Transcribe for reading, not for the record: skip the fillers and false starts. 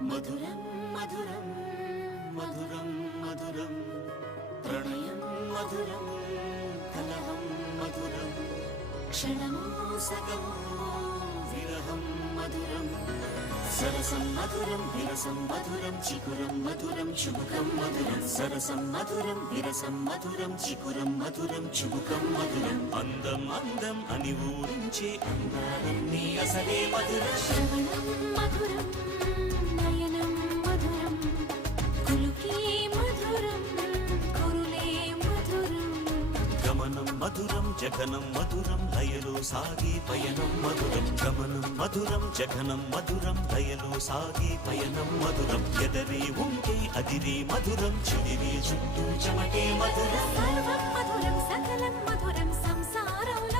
మధురం మధురం మధురం మధురం ప్రణయం మధురం కలహం మధురం క్షణమో సగమో విరహం మధురం సరసం మధురం విరసం మధురం చికురం మధురం చుబుకం మధురం సరసం మధురం విరసం మధురం చికురం మధురం చుబుకం మధురం అందం అందం అని ఊరించే అందాలన్నీ అసలే మధురం శ్రవణం మధురం నయనం మధురం కులుకే మధురం కురులే మధురం గమనం మధురం జగనం మధురం లయలో సాగే పయనం మధురం గమనం మధురం జగనం మధురం లయలో సాగే పయనం మధురం ఎదరే ఉంటే అదిరే మధురం చిదిరే చుట్టూ చెమటే మధురం సర్వం మధురం సకలం మధురం సంసారంలో